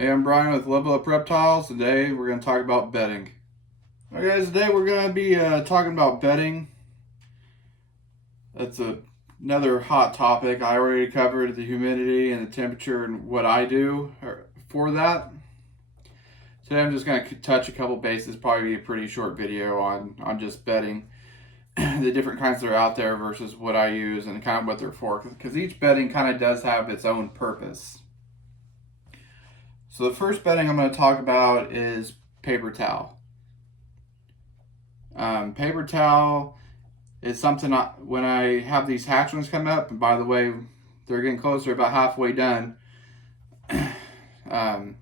Hey, I'm Brian with Level Up Reptiles. Today we're going to talk about bedding. Alright guys, today we're going to be talking about bedding. That's another hot topic. I already covered the humidity and the temperature and what I do for that. Today I'm just going to touch a couple bases, probably be a pretty short video on just bedding. The different kinds that are out there versus what I use and kind of what they're for. Because each bedding kind of does have its own purpose. So the first bedding I'm going to talk about is paper towel. Paper towel is something when I have these hatchlings come up, and by the way, they're getting closer, about halfway done. I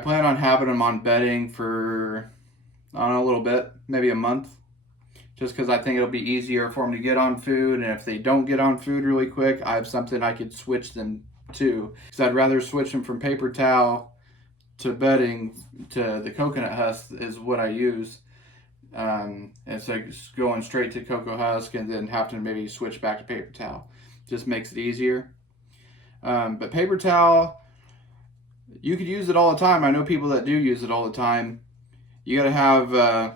plan on having them on bedding for, I don't know, a little bit, maybe a month, just because I think it'll be easier for them to get on food, and if they don't get on food really quick, I have something I could switch them to, because I'd rather switch them from paper towel to bedding to the coconut husk is what I use. It's like going straight to cocoa husk and then have to maybe switch back to paper towel. Just makes it easier. But paper towel, you could use it all the time. I know people that do use it all the time. You got to have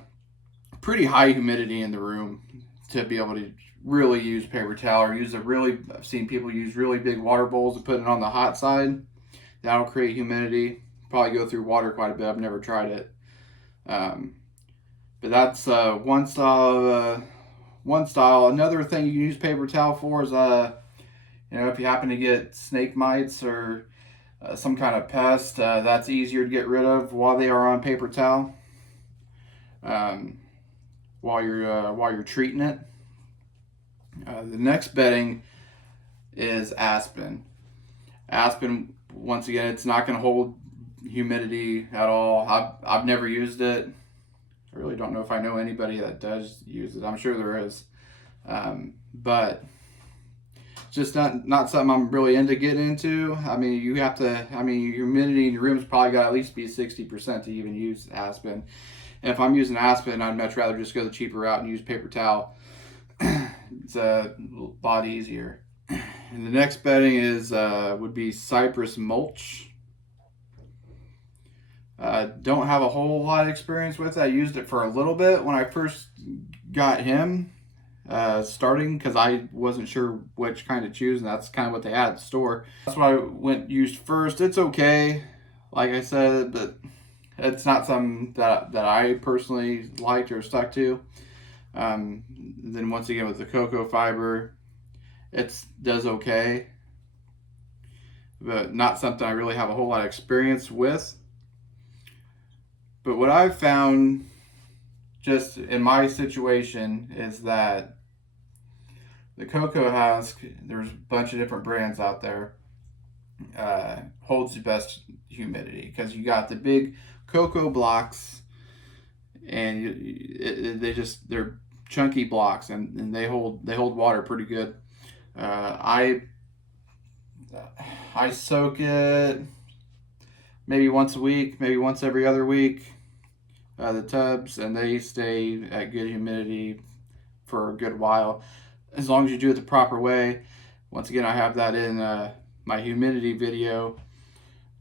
pretty high humidity in the room to be able to really use paper towel, or I've seen people use really big water bowls and put it on the hot side. That'll create humidity. Probably go through water quite a bit. I've never tried it. But that's one style. Another thing you can use paper towel for is, if you happen to get snake mites or some kind of pest, that's easier to get rid of while they are on paper towel. While you're treating it. The next bedding is aspen. Aspen, once again, it's not going to hold humidity at all. I've never used it. I really don't know if I know anybody that does use it. I'm sure there is, but it's just not something I'm really into getting into. I mean, your humidity in your room's probably got to at least be 60% to even use aspen. And if I'm using aspen, I'd much rather just go the cheaper route and use paper towel. It's a lot easier. And the next bedding would be cypress mulch. Don't have a whole lot of experience with it. I used it for a little bit when I first got him starting, because I wasn't sure which kind to choose, and that's kind of what they had at the store. That's what I used first. It's okay, like I said, but it's not something that I personally liked or stuck to. Then once again with the cocoa fiber, it does okay, but not something I really have a whole lot of experience with. But what I've found just in my situation is that the cocoa husk, there's a bunch of different brands out there, holds the best humidity, because you got the big cocoa blocks, and they're chunky blocks, and they hold water pretty good. I soak it maybe once a week, maybe once every other week. The tubs, and they stay at good humidity for a good while, as long as you do it the proper way. Once again, I have that in my humidity video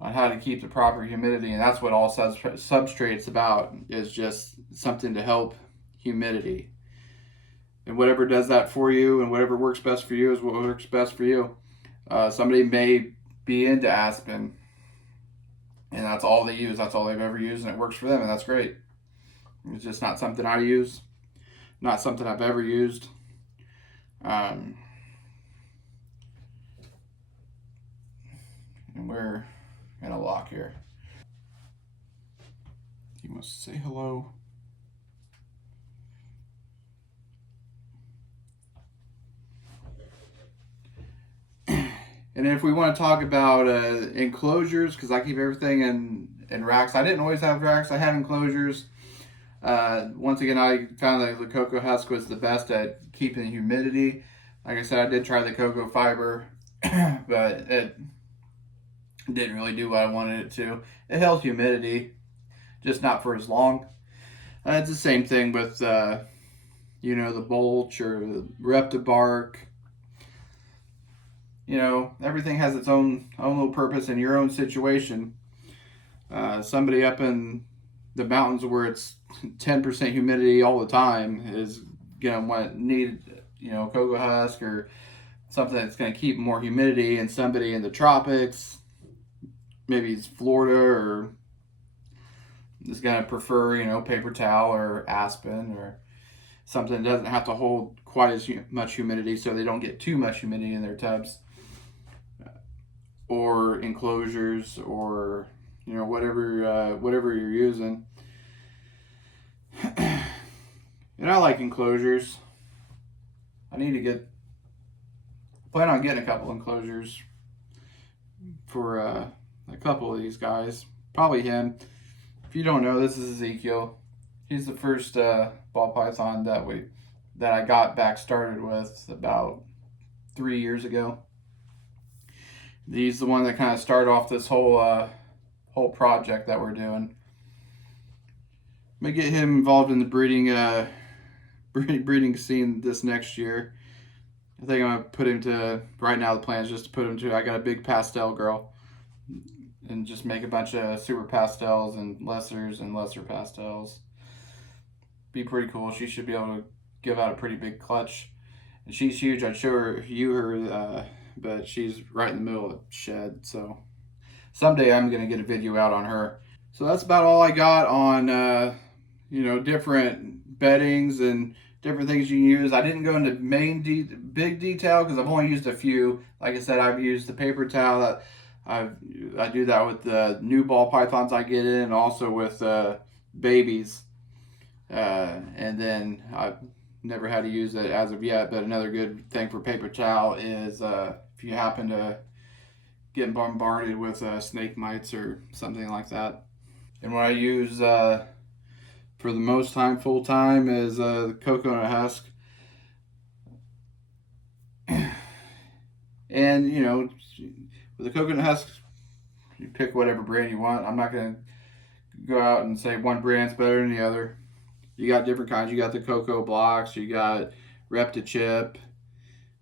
on how to keep the proper humidity, and that's what all Substrate's about, is just something to help humidity. And whatever does that for you and whatever works best for you is what works best for you. Somebody may be into aspen, and that's all they use. That's all they've ever used, and it works for them, and that's great. It's just not something I use, not something I've ever used. And we're in a lock here. He must say hello. And if we want to talk about enclosures, because I keep everything in racks. I didn't always have racks. I had enclosures. Once again, I found that the cocoa husk was the best at keeping humidity. Like I said, I did try the cocoa fiber, but it didn't really do what I wanted it to. It held humidity, just not for as long. It's the same thing with, the Bolch or the Reptibark. Everything has its own little purpose in your own situation. Somebody up in the mountains where it's 10% humidity all the time is gonna need cocoa husk or something that's gonna keep more humidity, and somebody in the tropics, maybe it's Florida, or is gonna prefer paper towel or aspen or something that doesn't have to hold quite as much humidity, so they don't get too much humidity in their tubs or enclosures, or whatever you're using. And I like enclosures. I need to plan on getting a couple enclosures for a couple of these guys. Probably him. If you don't know, this is Ezekiel. He's the first ball python that I got back started with about 3 years ago. He's the one that kind of started off this whole project that we're doing. I'm gonna get him involved in the breeding scene this next year. I think I'm gonna put him to. Right now, the plan is just to put him to. I got a big pastel girl, and just make a bunch of super pastels and lesser pastels. Be pretty cool. She should be able to give out a pretty big clutch, and she's huge. I'd show her, but she's right in the middle of the shed. So someday I'm gonna get a video out on her. So that's about all I got on different beddings and different things you can use. I didn't go into big detail because I've only used a few. Like I said, I've used the paper towel. I do that with the new ball pythons I get in, and also with babies. And then I've never had to use it as of yet. But another good thing for paper towel is if you happen to get bombarded with snake mites or something like that. And what I use for the most time, full time, is the coconut husk. And with the coconut husk, you pick whatever brand you want. I'm not gonna go out and say one brand's better than the other. You got different kinds. You got the cocoa blocks. You got Reptichip.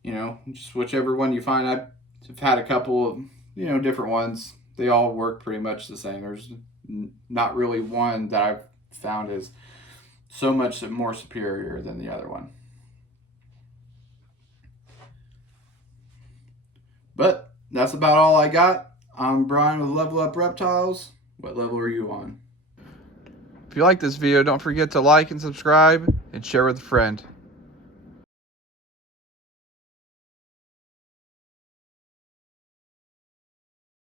Just whichever one you find. I've had a couple of different ones. They all work pretty much the same. There's not really one that I've found is so much more superior than the other one. But that's about all I got. I'm Brian with Level Up Reptiles. What level are you on? If you like this video, don't forget to like and subscribe and share with a friend.